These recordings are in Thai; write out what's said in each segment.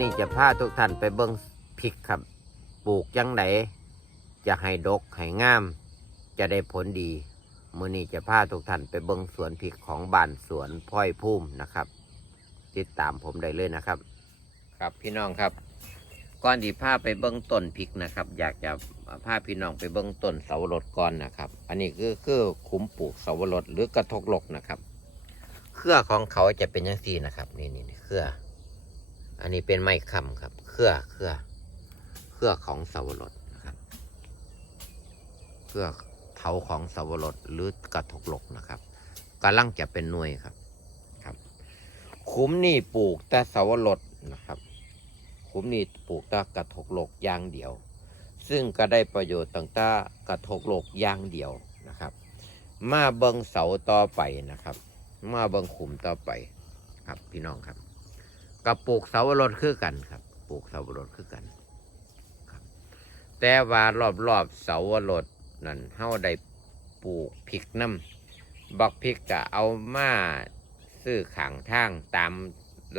นี้จะพาทุกท่านไปเบิ่งพริกครับ ปลูกจังไดจะให้ดกให้งาม จะได้ผลดีมื้อนี้จะพาทุกท่านไปเบิ่งสวนพริกของบ้านสวนพ้อยพุ่มนะครับ ติดตามผมได้เลยนะครับ ครับพี่น้องครับก่อนที่พาไปเบิ้งต้นพริกนะครับ อยากจะพาพี่น้องไปเบิ้งต้นเสาวรสก่อนนะครับ อันนี้คือคือคุ้มปลูกเสาวรสหรือกระทกลกนะครับ เครือของเขาจะเป็นยังสี่นะครับ นี่นี่นี่เครือ อันนี้เป็นไม้คำครับ เครือเครือเครือของสวรสนะครับ เครือเถาของสวรสหรือกระทกหลกนะครับกำลังจะเป็นหน่วยครับ ครับ คุ้มนี่ปลูกแต่สวรสนะครับ คุ้มนี่ปลูกแตากระทกโลกอย่างเดียว ซึ่งก็ได้ประโยชน์ต่างๆกระทกโลกอย่างเดียวนะครับ มาเบิงเสาต่อไปนะครับ มาเบิงขุมต่อไปครับพี่น้องครับ กับปลูกเสาวรสคือกันครับปลูกเสาวรสคือกันครับ แต่ว่ารอบๆเสาวรสนั่นเฮาได้ปลูกพริกน้ำบักพริกก็เอามาซื้อขางทางตาม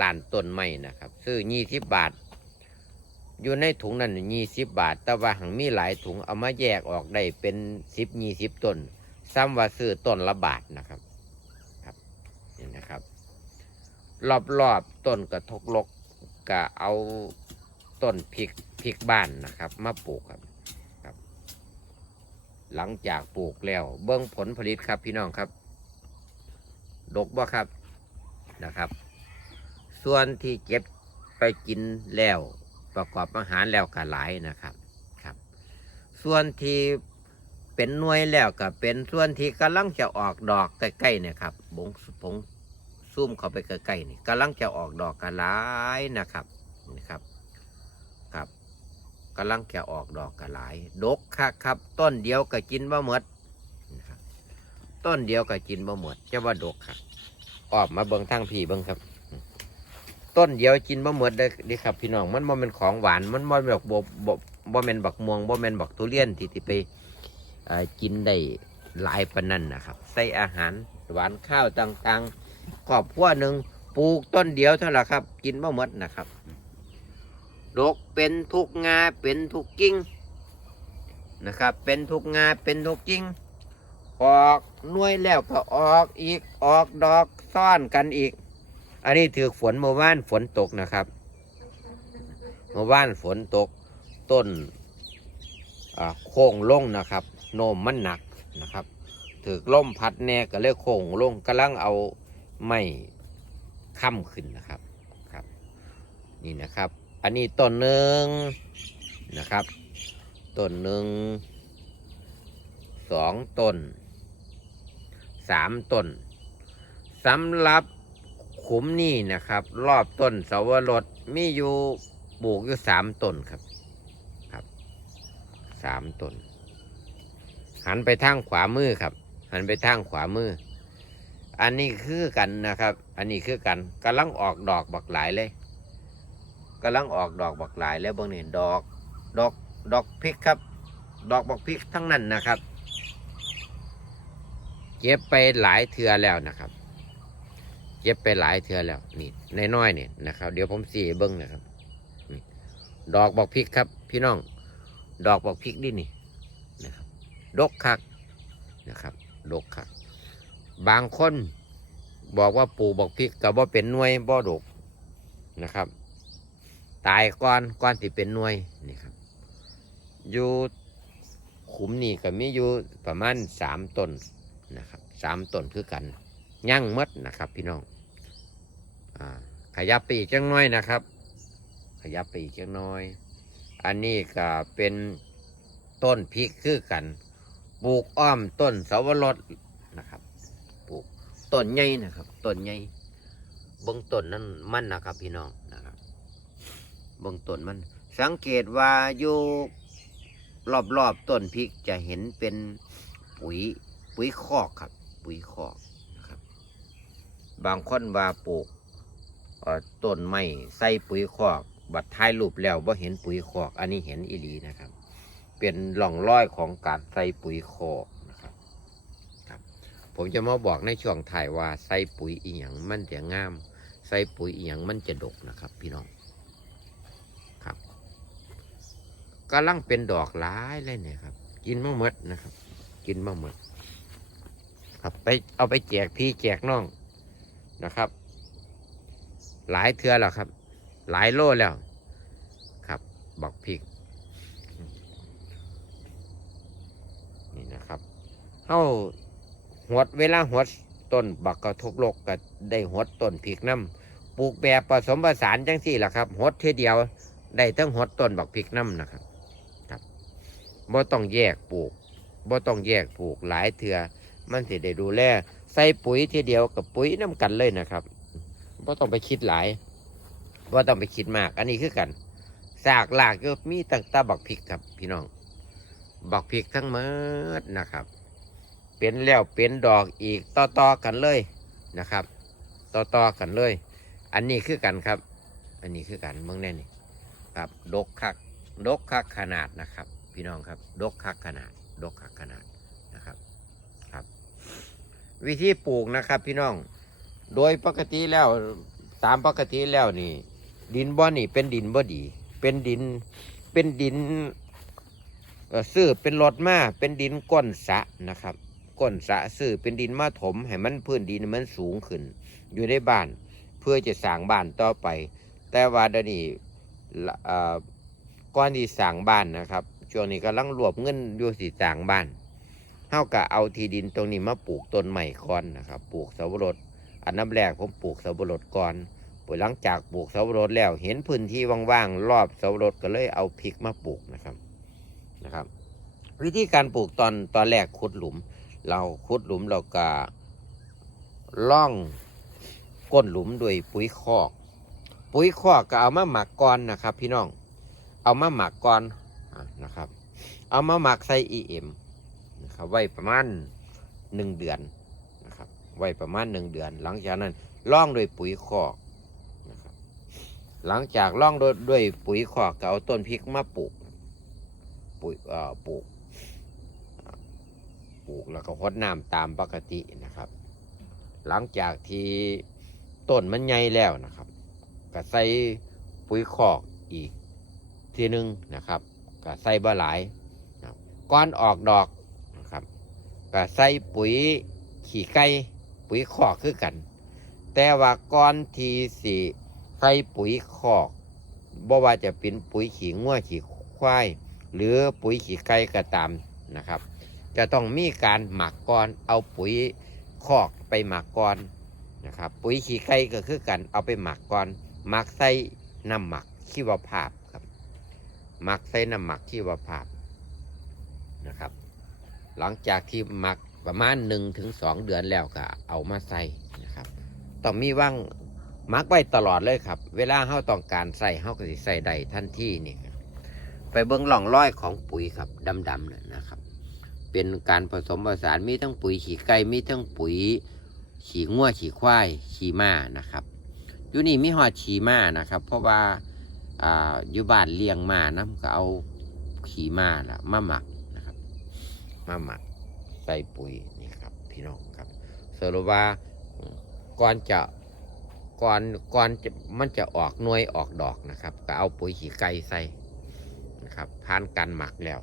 ลานต้นไม้นะครับ ซื้อยี่สิบบาท อยู่ในถุงนั้นยี่สิบบาท แต่ว่าหังมีหลายถุงเอามาแยกออกได้เป็นสิบยี่สิบต้นซ้ำว่าซื้อต้นละบาทนะครับนี่นะครับ รอบๆต้นกระทกลกก็เอาต้นพริกพริกบ้านนะครับ มาปลูกครับครับ หลังจากปลูกแล้ว เบิ้องผลผลิตครับพี่น้องครับดกบ่ครับนะครับ ส่วนที่เก็บไปกินแล้วประกอบอาหารแล้วก็หลายนะครับครับ ส่วนที่เป็นหน่วยแล้วก็เป็นส่วนที่กำลังจะออกดอกใกล้ๆเนี่ยครับบงผง ซูมเข้าไปใกล้ๆนี่กำลังจะออกดอกกันหลายนะครับนี่ครับครับกำลังจะออกดอกกันหลาย ดกคักครับ ต้นเดียวก็กินบ่หมดนะครับต้นเดียวก็กินบ่หมดจะว่าดกครับออกมาเบิ่งทางพี่เบิ่งครับ ต้นเดียวกินบ่หมดได้ดีครับ พี่น้องมันบ่เป็นของหวานมันบ่แม่นแบบบ่บ่บ่แม่นบักม่วงบ่แม่นบักทุเรียนที่ที่ไปเอ่อกินได้หลายปนนั้นนะครับ ใส่อาหารหวานข้าวต่างๆ ครอบครัวหนึ่งปลูกต้นเดียวเท่านั้นครับ กินบ่หมดนะครับดกเป็นทุกงาเป็นทุกกิ่งนะครับ เป็นทุกงาเป็นทุกกิ่งออกน่วยแล้วก็ออกอีกออกดอกซ่อนกันอีก อันนี้ถือฝนเมื่อวานฝนตกนะครับเมื่อวานฝนตกต้นโค้งลงนะครับ โนมมันหนักนะครับถือล่มพัดแน่ก็เลยโค้งลงกำลังเอา ไม้ค้ำขึ้นนะครับครับ นี่นะครับ อันนี้ต้นหนึ่งนะครับต้นหนึ่งสองต้นสามต้นสำหรับขุมนี่นะครับ รอบต้นเสาวรสมีอยู่ปลูกอยู่สามต้นครับครับสามต้นหันไปทางขวามือครับ หันไปทางขวามือ อันนี้คือกันนะครับ อันนี้คือกันกำลังออกดอกบักหลายเลยกำลังออกดอกบักหลายแล้วบางนี่ดอก ดอกดอกพริกครับ ดอกบักพริกทั้งนั้นนะครับ เก็บไปหลายเทือแล้วนะครับเย็บไปหลายเทือแล้วนี่ในน้อยเนี่ยนะครับ เดี๋ยวผมสีเบิ้งนะครับดอกบอกพริกครับ พี่น้อง ดอกบอกพริกดินี่นะครับ ดกคักนะครับ ดกคัก บางคนบอกว่าปลูกบอกพริกกับว่าเป็นหน่วยบ่ดกนะครับ ตายก้อนก้อนที่เป็นหน่วยนี่ครับอยู่ขุมนี่ก็มีอยู่ประมาณสามต้นนะครับสามต้นคือกันยั่งหมดนะครับ พี่น้องอขยับไปอีกจังน้อยนะครับ ขยับไปอีกจังน้อย อันนี้ก็เป็นต้นพริกคือกันปลูกอ้อมต้นเสาวรส ต้นใหญ่นะครับต้นใหญ่เบื้องต้นนั้นมันนะครับ พี่น้องนะครับเบื้องต้นมัน สังเกตว่าอยู่รอบๆต้นพริกจะเห็นเป็นปุ๋ยปุ๋ยคอกครับ ปุ๋ยคอกนะครับ บางคนว่าปลูกต้นไม้ใส่ปุ๋ยคอก บัดท้ายรูปแล้วว่าเห็นปุ๋ยคอก อันนี้เห็นอีหลีนะครับ เป็นร่องร้อยของการใส่ปุ๋ยคอก ผมจะมาบอกในช่วงถ่ายว่าใส่ปุ๋ยอีหยังมันจะงาม ใส่ปุ๋ยอหย่างมันจะดกนะครับ พี่น้องครับกำลังเป็นดอกหลายเลยเนี่ยครับ กินมะมดนะครับ กินมะมดครับไปเอาไปแจกพี่แจกน้องนะครับ หลายเทือแล้วครับ หลายโลแล้วครับ บอกพริกนี่นะครับเฮา หดเวลาหดต้นบักกระทุกโลกก็ได้หดต้นพริกน้ำปลูกแบบผสมผสานจังสี่แหละครับหวดทีเดียวได้ทั้งหดต้นบักพริกน้ำนะครับครับบ่ต้องแยกปลูกบ่ต้องแยกปลูกหลายเถื่อมันสิได้ดูแลใส่ปุ๋ยทีเดียวกับปุ๋ยน้ำกันเลยนะครับบ่ต้องไปคิดหลายบ่ต้องไปคิดมาก อันนี้คือกันสากหลากก็มีตั้งตาบักพริกครับ พี่น้อง บักพริกทั้งหมดนะครับ เป็นแล้วเป็นดอกอีกต่อๆกันเลยนะครับ ต่อๆกันเลย อันนี้คือกันครับ อันนี้คือกันเมืองแน่นี่ครับดกคักดกคักขนาดนะครับ พี่น้องครับดกคักขนาดดกคักขนาดนะครับครับ วิธีปลูกนะครับ พี่น้อง โดยปกติแล้วตามปกติแล้วนี่ ดินบ่อนี่เป็นดินบ่ดี เป็นดินเป็นดินซื้อเป็นรถมาเป็นดินก้นสะนะครับ ก้นสะซื้อเป็นดินมาถม ให้มันพื้นดินมันสูงขึ้น อยู่ในบ้านเพื่อจะสร้างบ้านต่อไป แต่ว่าเดี๋ยวนี้ก่อนที่สร้างบ้านนะครับช่วงนี้กำลังรวบเงินอยู่สิสร้างบ้านเท่ากับเอาที่ดินตรงนี้มาปลูกต้นใหม่ก่อนนะครับปลูกเสาวรสอันน้ำแรกผมปลูกเสาวรสก่อนหลังจากปลูกเสาวรสแล้วเห็นพื้นที่ว่างๆรอบเสาวรสก็เลยเอาพริกมาปลูกนะครับนะครับ วิธีการปลูกตอนตอนแรกขุดหลุม เราขุดหลุมเราก็ล่องก้นหลุมด้วยปุ๋ยคอก ปุ๋ยคอกก็เอามาหมักก่อนนะครับ พี่น้อง เอามาหมักก่อนนะครับ เอามาหมักใส่ EM นะครับ ไว้ประมาณหนึ่งเดือนนะครับ ไว้ประมาณหนึ่งเดือน หลังจากนั้นล่องด้วยปุ๋ยคอกนะครับ หลังจากล่องด้วยด้วยปุ๋ยคอกก็เอาต้นพริกมาปลูก ปุ๋ยเอ่อปลูก ลูกแล้วก็รดน้ำตามปกตินะครับ หลังจากที่ต้นมันใหญ่แล้วนะครับก็ใส่ปุ๋ยคอกอีกทีหนึงนะครับก็ใส่บ่หลายนะก่อนออกดอกนะครับก็ใส่ปุ๋ยขี้ไก่ปุ๋ยคอกคือกัน แต่ว่าก่อนที่สิใส่ปุ๋ยคอกบ่ว่าจะเป็นปุ๋ยขี้งัวขี้ควายหรือปุ๋ยขี้ไก่ก็ตามนะครับ จะต้องมีการหมักก่อน เอาปุ๋ยคอกไปหมักก่อนนะครับ ปุ๋ยขี้ไก่ก็คือกันเอาไปหมักก่อนหมักใส่น้ำหมักชีวภาพครับหมักใส่น้ำหมักชีวภาพนะครับ หลังจากที่หมักประมาณหนึ่งถึงสองเดือนแล้วก็เอามาใส่นะครับต้องมีว่างหมักไว้ตลอดเลยครับ เวลาเขาต้องการใส่เขาก็สิใส่ได้ทันที่นี่ไปเบิ้องหล่องร้อยของปุ๋ยครับดำๆเนี่ยนะครับ เป็นการผสมผสานมีทั้งปุ๋ยขี่ไก่มีทั้งปุ๋ยขี่งัวขี่ควายขี่ม้านะครับอยู่นี่มีหอดขี่ม้านะครับ เพราะว่าอ่าอยู่บ้านเลี้ยงม้านะก็เอาขี่ม้าละมาหมักนะครับมาหมักใส่ปุ๋ยนี่ครับพี่น้องครับสรุปว่าก่อนจะก่อนก่อนจะมันจะออกหน่วยออกดอกนะครับ ก็เอาปุ๋ยขี่ไก่ใส่นะครับผ่านการหมักแล้ว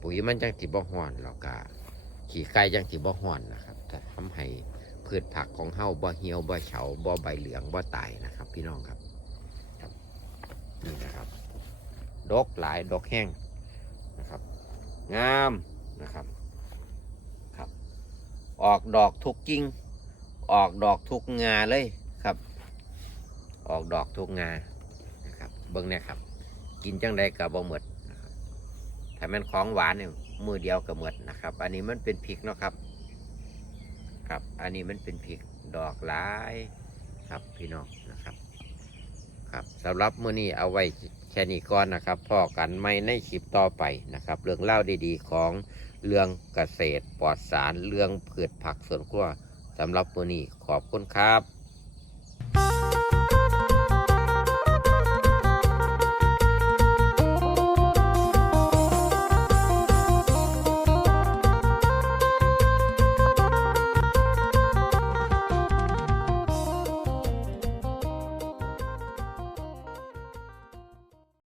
ปุ๋ยมันจังสิบ่ฮ้อนแล้วก็ขี้ไก่จังสิบ่ฮ้อนนะครับจะทำให้พืชผักของเฮาบ่เหี่ยวบ่เฉาบ่ใบเหลืองบ่ตายนะครับ พี่น้องครับครับนี่นะครับดกหลายดกแห้งนะครับ งามนะครับครับ ออกดอกทุกกิ่งออกดอกทุกงาเลยครับ ออกดอกทุกงานะครับ เบิ้งเนี่ยครับ กินจังใดกับบ่หมด ถ้ามันของหวานเนี่ยมือเดียวกับหมดนะครับ อันนี้มันเป็นพริกเนาะครับ ครับ อันนี้มันเป็นพริกดอกหลายครับพี่น้องนะครับ ครับสำหรับมื้อนี้เอาไว้แค่นี้ก่อนนะครับพอกันไม่ในคลิปต่อไปนะครับ เรื่องเล่าดีๆของเรื่องเกษตรปลอดสารเรื่องพืชผักสวนครัวสำหรับมื้อนี้ขอบคุณครับ